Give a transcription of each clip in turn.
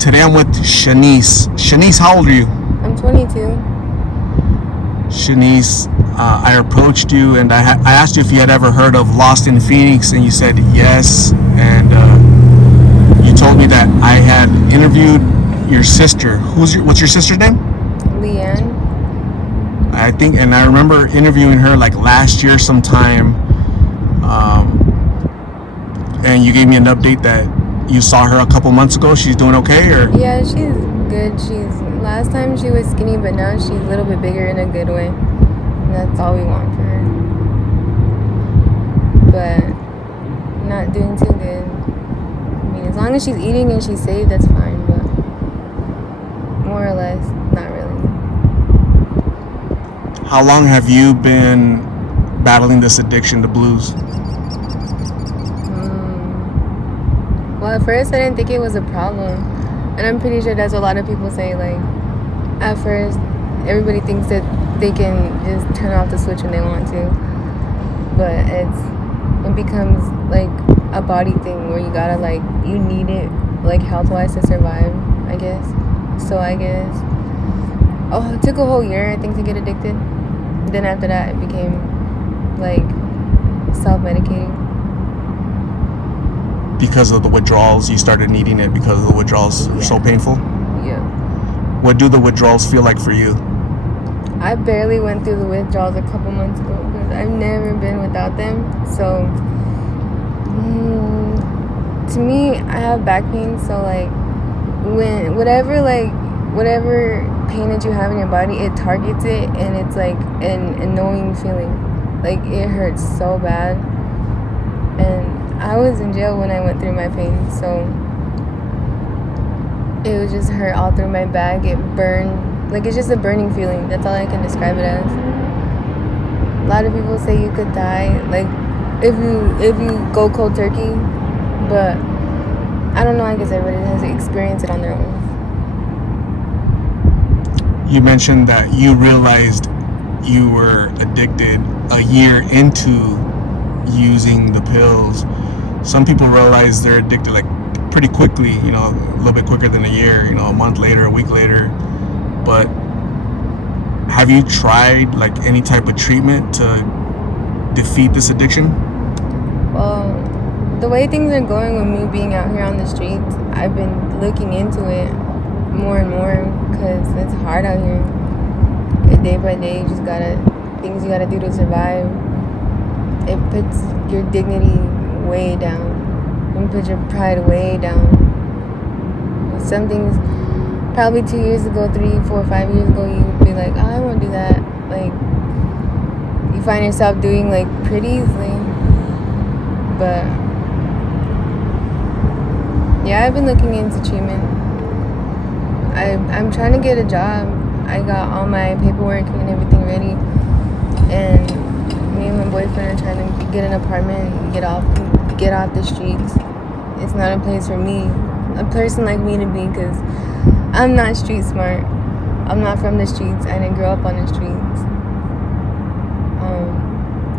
Today I'm with Shanice. Shanice, how old are you? I'm 22. Shanice, I approached you and I asked you if you had ever heard of Lost in Phoenix, and you said yes. And you told me that I had interviewed your sister. What's your sister's name? Leanne. I think, and I remember interviewing her like last year sometime. And you gave me an update that you saw her a couple months ago. She's doing okay, or? Yeah, she's good. Last time she was skinny, but now she's a little bit bigger in a good way. And that's all we want for her. But not doing too good. I mean, as long as she's eating and she's safe, that's fine. But more or less, not really. How long have you been battling this addiction to blues? Well, at first I didn't think it was a problem. And I'm pretty sure that's what a lot of people say. Like, at first, everybody thinks that they can just turn off the switch when they want to. But it becomes like a body thing where you gotta, like, you need it, like, health-wise to survive, I guess. So it took a whole year, I think, to get addicted. Then after that, it became, like, self-medicating. Because of the withdrawals, you started needing it because the withdrawals were so painful? Yeah. What do the withdrawals feel like for you? I barely went through the withdrawals a couple months ago because I've never been without them. So, to me, I have back pain. So, like, whatever pain that you have in your body, it targets it, and it's like an annoying feeling. Like, it hurts so bad. And I was in jail when I went through my pain, so it was just hurt all through my back. It burned. Like, it's just a burning feeling. That's all I can describe it as. A lot of people say you could die, like, if you go cold turkey, but I don't know. I guess everybody has to experience it on their own. You mentioned that you realized you were addicted a year into using the pills. Some people realize they're addicted like pretty quickly, a little bit quicker than a year, a month later, a week later. But have you tried like any type of treatment to defeat this addiction? Well, the way things are going with me being out here on the streets, I've been looking into it more and more because it's hard out here. Day by day, things you gotta do to survive. It puts your dignity way down. It puts your pride way down. Some things, probably 2 years ago, 3, 4, 5 years ago, you would be like, oh, I won't do that. Like, you find yourself doing, like, pretty easily. But, yeah, I've been looking into treatment. I'm trying to get a job. I got all my paperwork and everything ready. And me and my boyfriend are trying to get an apartment and get off the streets. It's not a place for me, a person like me to be, because I'm not street smart. I'm not from the streets. I didn't grow up on the streets.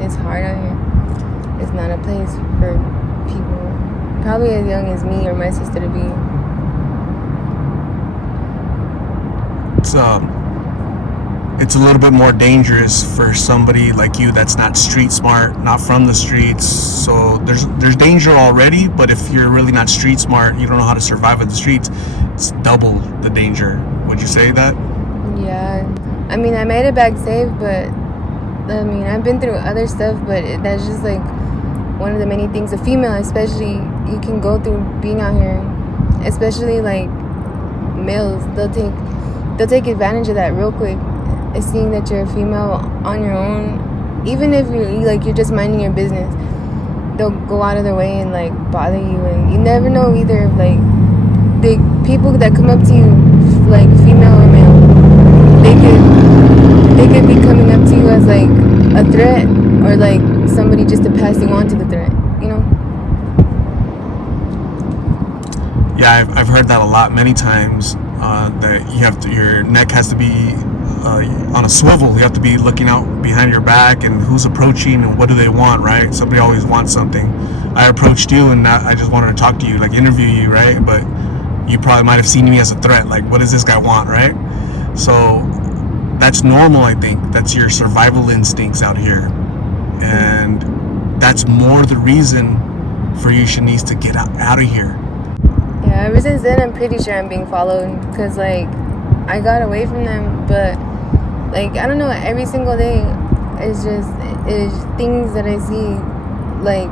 It's hard out here. It's not a place for people probably as young as me or my sister to be. It's a little bit more dangerous for somebody like you that's not street smart, not from the streets. So there's danger already, but if you're really not street smart, you don't know how to survive in the streets, it's double the danger. Would you say that? Yeah. I mean, I made it back safe, but I mean, I've been through other stuff, but that's just like one of the many things a female especially you can go through being out here, especially like males. They'll take advantage of that real quick. Seeing that you're a female on your own, even if you're just minding your business, they'll go out of their way and like bother you, and you never know either if like the people that come up to you, like female or male, they could be coming up to you as like a threat or like somebody just to pass you on to the threat, Yeah, I've heard that a lot, many times. That your neck has to be on a swivel. You have to be looking out behind your back and who's approaching and what do they want, right? Somebody always wants something. I approached you and I just wanted to talk to you, like interview you, right? But you probably might have seen me as a threat. Like, what does this guy want, right? So that's normal, I think. That's your survival instincts out here. And that's more the reason for you, Shanice, to get out of here. Yeah, ever since then, I'm pretty sure I'm being followed. Because, like, I got away from them. But, like, I don't know, every single day, it's things that I see, like,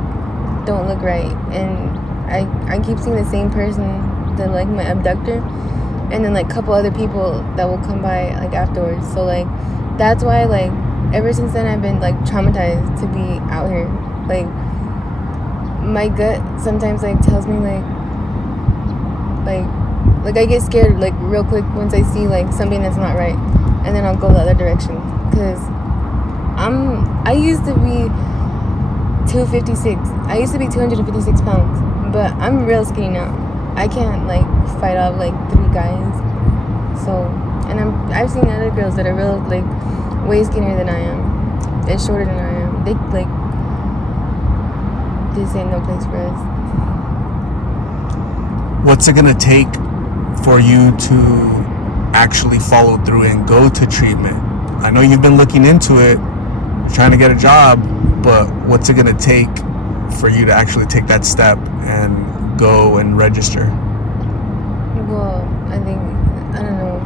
don't look right. And I keep seeing the same person, like, my abductor. And then, like, a couple other people that will come by, like, afterwards. So, like, that's why, like, ever since then, I've been, like, traumatized to be out here. Like, my gut sometimes, like, tells me, like I get scared, like, real quick once I see, like, something that's not right. And then I'll go the other direction. Because I used to be 256. I used to be 256 pounds. But I'm real skinny now. I can't, like, fight off, like, 3 guys. So, and I've seen other girls that are real, like, way skinnier than I am. And shorter than I am. They, like, this ain't no place for us. What's it gonna take for you to actually follow through and go to treatment? I know you've been looking into it, trying to get a job, but what's it gonna take for you to actually take that step and go and register? Well, I don't know.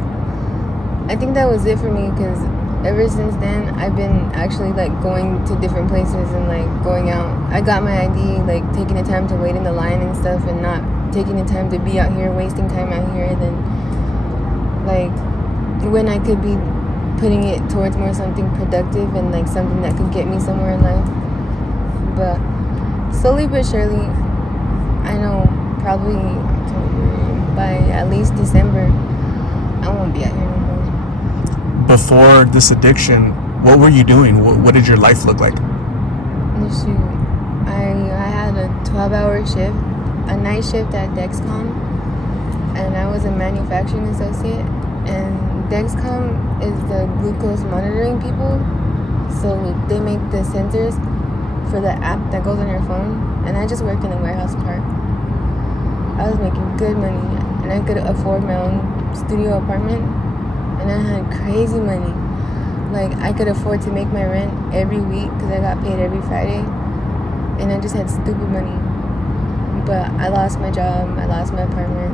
I think that was it for me, because ever since then, I've been actually, like, going to different places and, like, going out. I got my ID, like, taking the time to wait in the line and stuff, and not taking the time to be out here, wasting time out here, then, like, when I could be putting it towards more something productive and, like, something that could get me somewhere in life. But slowly but surely, I know probably by at least December, I won't be out here no more. Before this addiction, what were you doing? What did your life look like? Shoot, I had a 12-hour shift, a night shift at Dexcom, and I was a manufacturing associate. And Dexcom is the glucose monitoring people, so they make the sensors for the app that goes on your phone. And I just worked in the warehouse part. I was making good money, and I could afford my own studio apartment, and I had crazy money. Like, I could afford to make my rent every week because I got paid every Friday, and I just had stupid money. But I lost my job, I lost my apartment,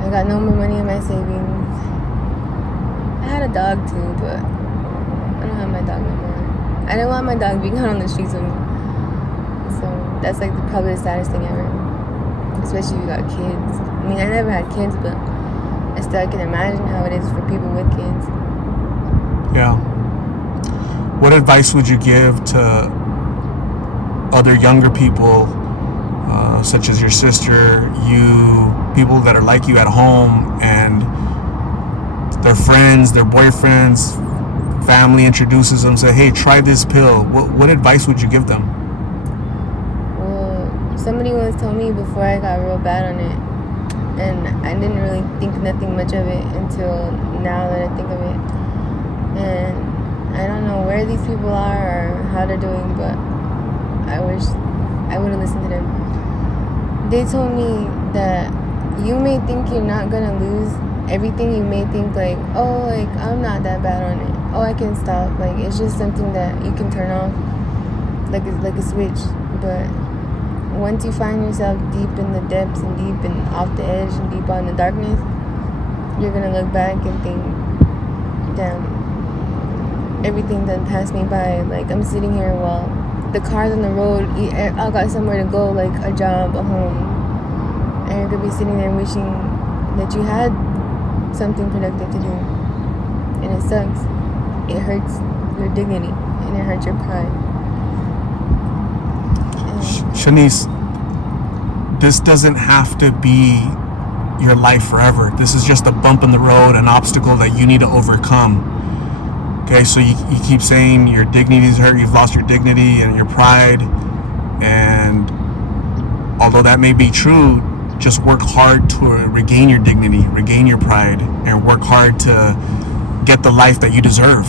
I got no more money in my savings. I had a dog too, but I don't have my dog no more. I didn't want my dog being out on the streets with me. So that's, like, probably the saddest thing ever. Especially if you got kids. I mean, I never had kids, but I still can imagine how it is for people with kids. Yeah. What advice would you give to other younger people, such as your sister, people that are like you at home, and their friends, their boyfriends, family introduces them, say, hey, try this pill? What advice would you give them? Well, somebody once told me before I got real bad on it, and I didn't really think nothing much of it until now that I think of it. And I don't know where these people are or how they're doing, but I wish I would have listened to them. They told me that you may think you're not gonna lose everything. You may think, like, oh, like, I'm not that bad on it. Oh, I can stop. Like, it's just something that you can turn off, like a switch. But once you find yourself deep in the depths and deep and off the edge and deep out in the darkness, you're gonna look back and think, damn, everything done passed me by. Like, I'm sitting here while the cars on the road, I got somewhere to go, like a job, a home, and you're gonna be sitting there wishing that you had something productive to do. And it sucks. It hurts your dignity, and it hurts your pride. Shanice, this doesn't have to be your life forever. This is just a bump in the road, an obstacle that you need to overcome. Okay, so you keep saying your dignity's hurt, you've lost your dignity and your pride, and although that may be true, just work hard to regain your dignity, regain your pride, and work hard to get the life that you deserve.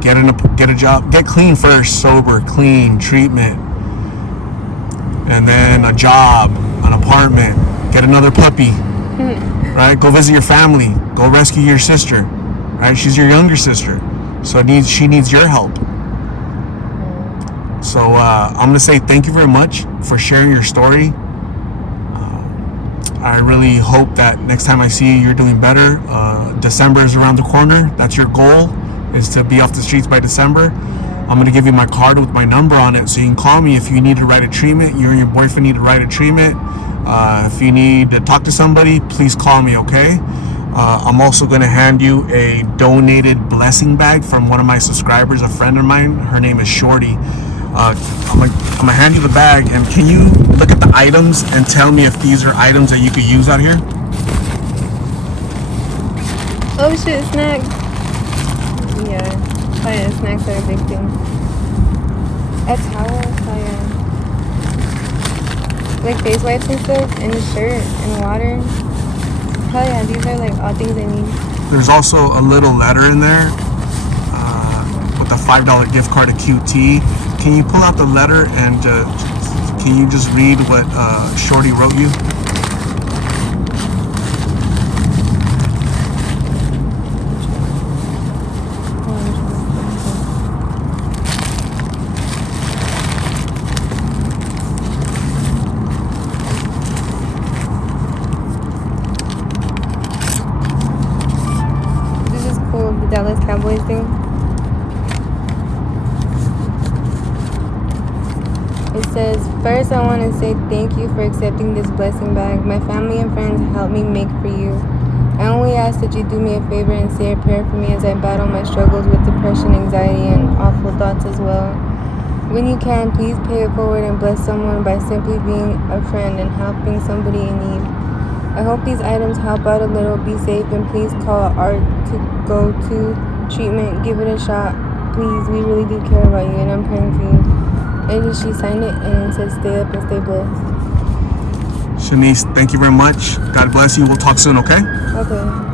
Get a job, get clean first, sober, clean, treatment, and then a job, an apartment, get another puppy, Right? Go visit your family. Go rescue your sister. Right? She's your younger sister, so she needs your help. So I'm gonna say thank you very much for sharing your story. I really hope that next time I see you, you're doing better. December is around the corner. That's your goal, is to be off the streets by December. I'm going to give you my card with my number on it, so you can call me if you need to write a treatment. You and your boyfriend need to write a treatment. If you need to talk to somebody, please call me, okay? I'm also going to hand you a donated blessing bag from one of my subscribers, a friend of mine. Her name is Shorty. I'm gonna hand you the bag, and can you look at the items and tell me if these are items that you could use out here? Oh shit, snacks. Yeah. Oh yeah, snacks are a big thing. A towel, oh yeah. Like face wipes and stuff, and a shirt, and water. Oh yeah, these are like all things I need. There's also a little letter in there with a $5 gift card to QT. Can you pull out the letter and can you just read what Shorty wrote you? This is cool, the Dallas Cowboys thing. It says, first I want to say thank you for accepting this blessing bag. My family and friends helped me make for you. I only ask that you do me a favor and say a prayer for me as I battle my struggles with depression, anxiety, and awful thoughts as well. When you can, please pay it forward and bless someone by simply being a friend and helping somebody in need. I hope these items help out a little. Be safe, and please call Art to go to treatment. Give it a shot. Please, we really do care about you, and I'm praying for you. And she signed it, and it says stay up and stay blessed. Shanice, thank you very much. God bless you. We'll talk soon, okay? Okay.